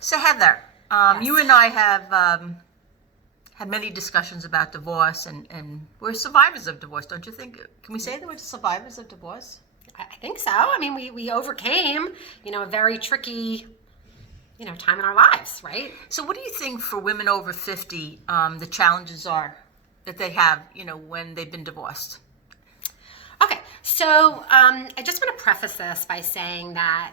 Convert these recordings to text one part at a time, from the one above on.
So Heather, Yes. you and I have had many discussions about divorce, and we're survivors of divorce, don't you think? Can we say that we're survivors of divorce? I think so. I mean, we overcame, a very tricky, time in our lives, right? So what do you think for women over 50, the challenges are that they have, when they've been divorced? Okay, so I just want to preface this by saying that,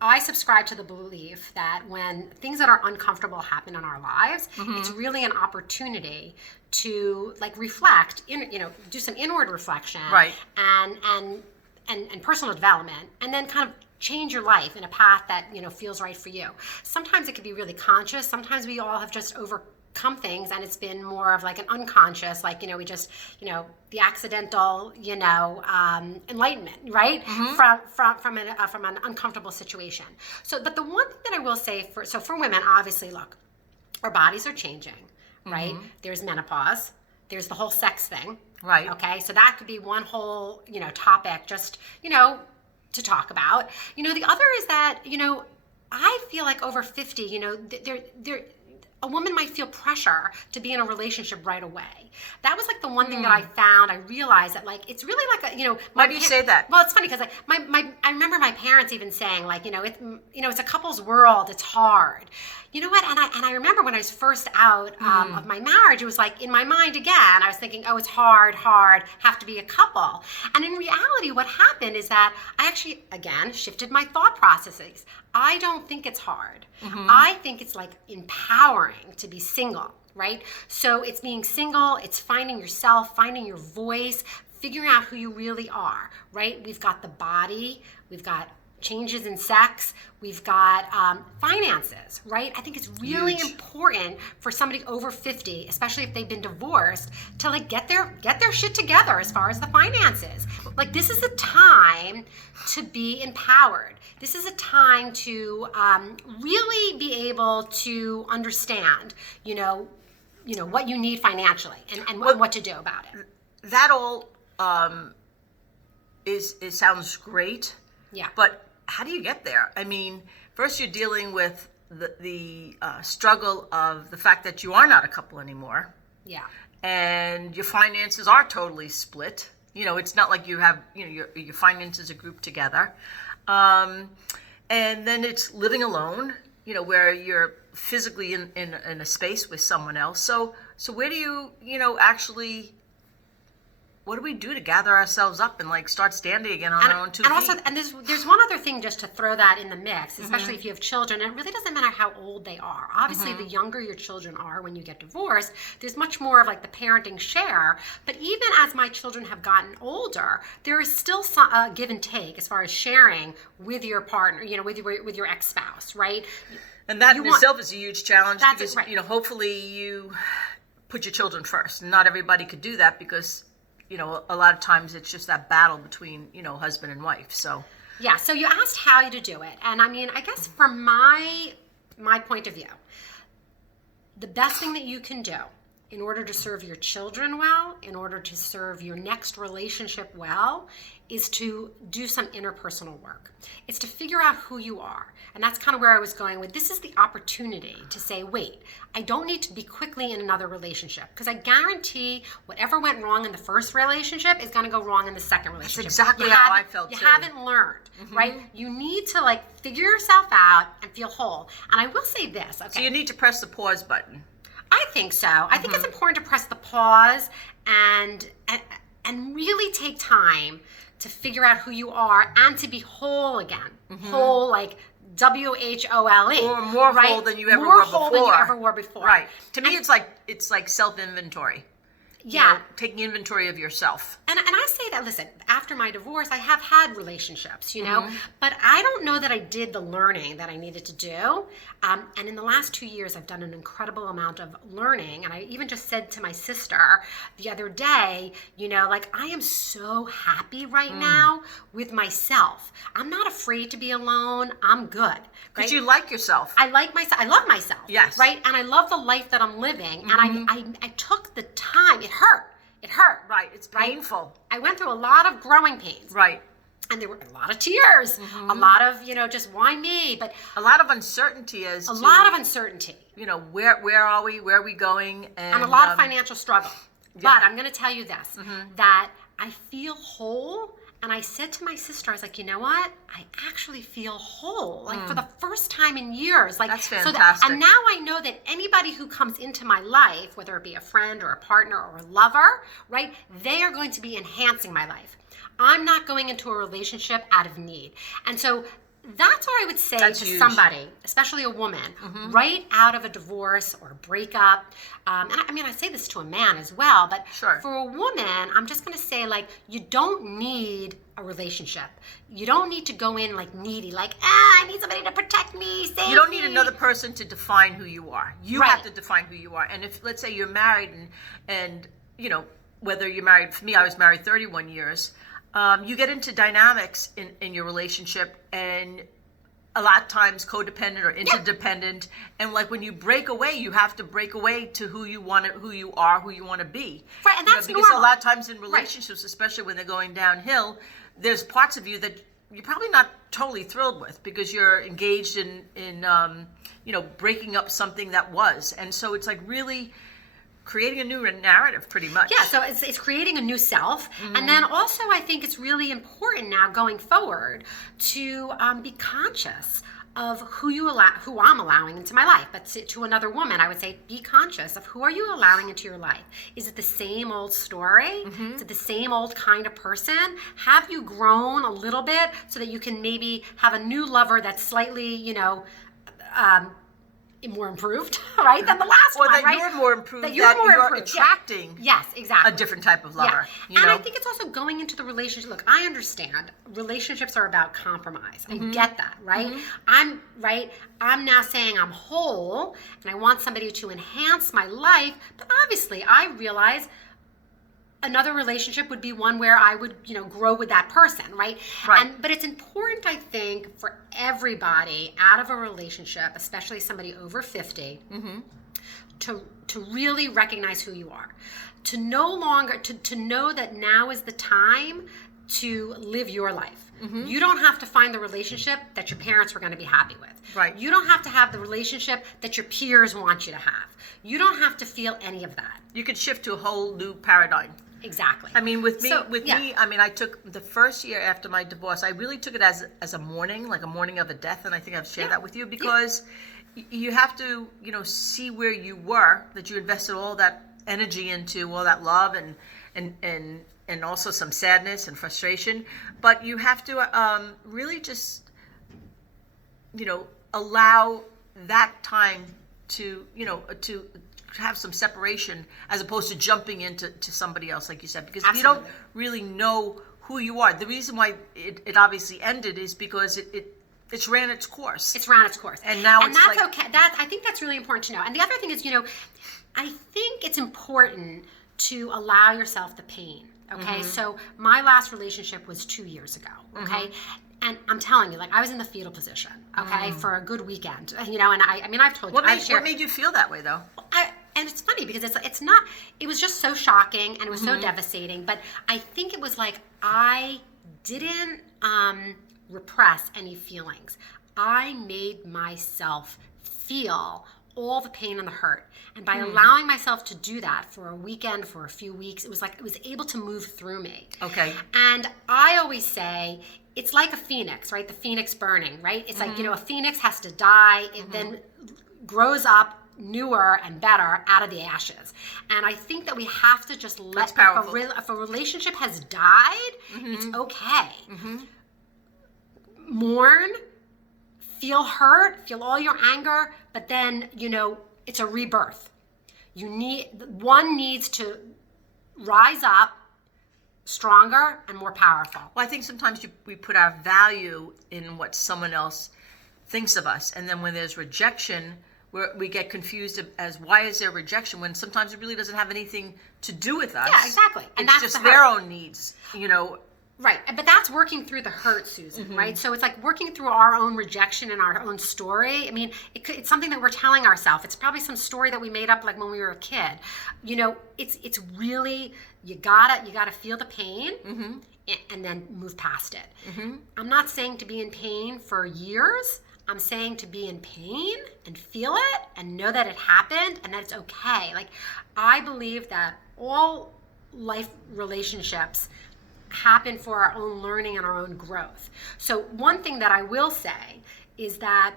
I subscribe to the belief that when things that are uncomfortable happen in our lives, it's really an opportunity to reflect, do some inward reflection, Right. and personal development, and then kind of change your life in a path that feels right for you. Sometimes it can be really conscious. Sometimes we all have just overcome things, and it's been more of like an unconscious, we just the accidental enlightenment, right? From an uncomfortable situation. So, but the one thing that I will say for women, obviously, look, our bodies are changing, right? There's menopause. There's the whole sex thing. Right. Okay. So that could be one whole, topic just, to talk about. The other is that, I feel like over 50, a woman might feel pressure to be in a relationship right away. That was the one thing that I found. I realized that it's really Why do you say that? Well, it's funny because I remember my parents even saying it's a couple's world. It's hard. You know what? And I remember when I was first out of my marriage, it was in my mind again. I was thinking, oh, it's hard, have to be a couple. And in reality, what happened is that I actually again shifted my thought processes. I don't think it's hard. I think it's empowering to be single, right? So it's being single, it's finding yourself, finding your voice, figuring out who you really are, right? We've got the body, we've got changes in sex, we've got finances, right? I think it's really important for somebody over 50, especially if they've been divorced, to get their shit together as far as the finances. This is a time to be empowered. This is a time to really be able to understand, what you need financially and what to do about it. That all it sounds great. Yeah. But how do you get there? I mean, first you're dealing with the struggle of the fact that you are not a couple anymore. Yeah. And your finances are totally split. It's not like you have, your finances are grouped together. And then it's living alone, where you're physically in a space with someone else. So where do you, actually, what do we do to gather ourselves up and start standing again on our own two feet? Also, there's one other thing just to throw that in the mix, especially if you have children. It really doesn't matter how old they are. Obviously, the younger your children are when you get divorced, there's much more of the parenting share. But even as my children have gotten older, there is still some give and take as far as sharing with your partner, with your ex-spouse, right? And that in itself is a huge challenge because, right. Hopefully you put your children first. Not everybody could do that because a lot of times it's just that battle between, husband and wife. So yeah. So you asked how to do it, and I mean, I guess from my point of view, the best thing that you can do in order to serve your children well, in order to serve your next relationship well, is to do some interpersonal work. It's to figure out who you are. And that's kind of where I was going with this is the opportunity to say, wait, I don't need to be quickly in another relationship because I guarantee whatever went wrong in the first relationship is going to go wrong in the second relationship. That's exactly how I felt too. You haven't learned, right? You need to figure yourself out and feel whole. And I will say this, okay. So you need to press the pause button. I think so. I think it's important to press the pause and really take time to figure out who you are and to be whole again. Whole, WHOLE. Or more right? whole than you ever more were whole before. Than you ever were before. Right. To me, it's like self-inventory. Yeah. Taking inventory of yourself. And I say that, listen, after my divorce, I have had relationships, but I don't know that I did the learning that I needed to do. And in the last 2 years, I've done an incredible amount of learning. And I even just said to my sister the other day, I am so happy right now with myself. I'm not afraid to be alone. I'm good. Because you like yourself. I like myself. I love myself. Yes. Right? And I love the life that I'm living. And I took the time. It hurt. Right. It's painful. I went through a lot of growing pains. Right. And there were a lot of tears, a lot of, just why me? But a lot of uncertainty a lot of uncertainty. Where are we? Where are we going? And a lot of financial struggle. Yeah. But I'm going to tell you this, that I feel whole. And I said to my sister, I was like, you know what? I actually feel whole, like for the first time in years. Like, that's fantastic. And now I know that anybody who comes into my life, whether it be a friend or a partner or a lover, right? They are going to be enhancing my life. I'm not going into a relationship out of need. And so that's what I would say to somebody, especially a woman, right out of a divorce or a breakup. And I say this to a man as well, but for a woman, I'm just going to say, like, you don't need a relationship. You don't need to go in like needy, like, I need somebody to protect me, save me. You don't need another person to define who you are. You have to define who you are. And if, let's say you're married and whether you're married, for me, I was married 31 years, you get into dynamics in your relationship, and a lot of times codependent or interdependent. And like when you break away, you have to break away to who you are, who you want to be. Right, and that's because normal. A lot of times in relationships, especially when they're going downhill, there's parts of you that you're probably not totally thrilled with because you're engaged in breaking up something that was. And so it's like really creating a new narrative, pretty much. Yeah, so it's creating a new self. And then also I think it's really important now going forward to be conscious of who I'm allowing into my life. But to another woman, I would say be conscious of who are you allowing into your life. Is it the same old story? Is it the same old kind of person? Have you grown a little bit so that you can maybe have a new lover that's slightly, more improved, right, than the last one, that right? You're more improved, that you're attracting yes, exactly. a different type of lover. Yeah. And I think it's also going into the relationship. Look, I understand relationships are about compromise. I get that, right? I'm now saying I'm whole and I want somebody to enhance my life, but obviously I realize another relationship would be one where I would, grow with that person, right? But it's important, I think, for everybody out of a relationship, especially somebody over 50, to really recognize who you are, to no longer to know that now is the time to live your life. You don't have to find the relationship that your parents were going to be happy with. Right. You don't have to have the relationship that your peers want you to have. You don't have to feel any of that. You could shift to a whole new paradigm. Exactly. I mean, with me, I took the first year after my divorce, I really took it as a mourning, like a mourning of a death, and I think I've shared that with you because you have to, see where you were, that you invested all that energy into, all that love and also some sadness and frustration, but you have to really just, allow that time to have some separation as opposed to jumping into somebody else, like you said, because if you don't really know who you are, the reason why it obviously ended is because it's ran its course. It's ran its course. And now that's like, okay. I think that's really important to know. And the other thing is, I think it's important to allow yourself the pain. Okay. So my last relationship was 2 years ago. Okay. And I'm telling you, like, I was in the fetal position, okay, for a good weekend, and I've told you. What made you feel that way, though? And it's funny because it's not, it was just so shocking and it was so devastating, but I think it was like I didn't repress any feelings. I made myself feel all the pain and the hurt. And by allowing myself to do that for a weekend, for a few weeks, it was like it was able to move through me. Okay. And I always say, it's like a phoenix, right? The phoenix burning, right? It's like, a phoenix has to die. It then grows up newer and better out of the ashes. And I think that we have to just let, if a relationship has died, it's okay. Mourn, feel hurt, feel all your anger, but then, it's a rebirth. One needs to rise up stronger and more powerful. Well, I think sometimes we put our value in what someone else thinks of us. And then when there's rejection, we get confused as why is there rejection when sometimes it really doesn't have anything to do with us. Yeah, exactly. And it's just their own needs, Right, but that's working through the hurt, Susan, right? So it's like working through our own rejection and our own story. I mean, it's something that we're telling ourselves. It's probably some story that we made up like when we were a kid. It's really, you gotta feel the pain. and then move past it. I'm not saying to be in pain for years. I'm saying to be in pain and feel it and know that it happened and that it's okay. Like, I believe that all life relationships happen for our own learning and our own growth. So one thing that I will say is that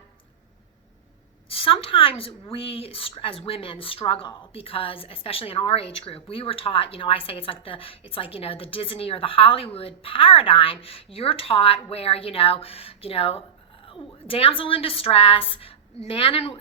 sometimes we as women struggle because, especially in our age group, we were taught, I say it's like the Disney or the Hollywood paradigm. You're taught where, damsel in distress, man in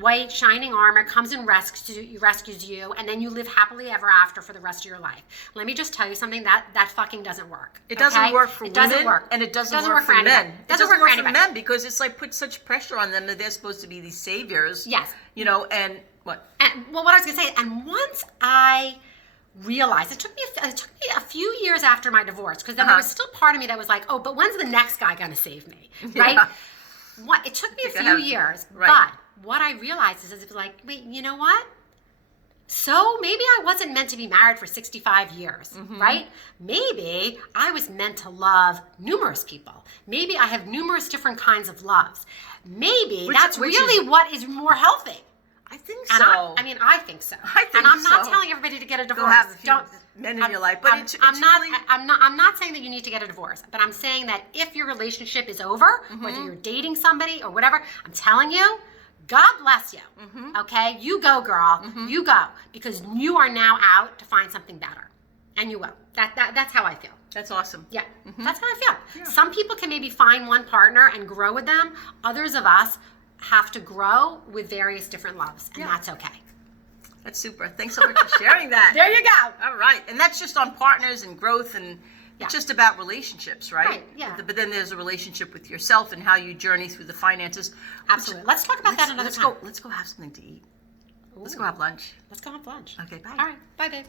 white shining armor comes and rescues you, and then you live happily ever after for the rest of your life. Let me just tell you something, that fucking doesn't work. It doesn't work for women. It doesn't work. And it doesn't work for men. It doesn't work for anybody. men because it's like put such pressure on them that they're supposed to be these saviors. Yes. And what? Well, what I was going to say, and once I realized, it took me a few years after my divorce, because then there was still part of me that was like, oh, but when's the next guy going to save me, right? Yeah. It took me a few years, right. but what I realized is it was like, wait, you know what? So maybe I wasn't meant to be married for 65 years, right? Maybe I was meant to love numerous people. Maybe I have numerous different kinds of loves. Maybe that's really what is more healthy. I think And so. I think so. And I'm not telling everybody to get a divorce. Go have a few men in your life, but I'm not saying that you need to get a divorce, but I'm saying that if your relationship is over, whether you're dating somebody or whatever, I'm telling you, God bless you. Okay, you go, girl. You go, because you are now out to find something better, and you will. That's how I feel. That's awesome. Yeah, that's how I feel. Yeah. Some people can maybe find one partner and grow with them. Others of us have to grow with various different loves, and that's okay. That's super. Thanks so much for sharing that. There you go. All right. And that's just on partners and growth, and it's just about relationships, right? Right, yeah. But then there's a relationship with yourself and how you journey through the finances. Absolutely. Let's talk about that another time. Let's go have something to eat. Let's go have lunch. Let's go have lunch. Okay, bye. All right. Bye, babe.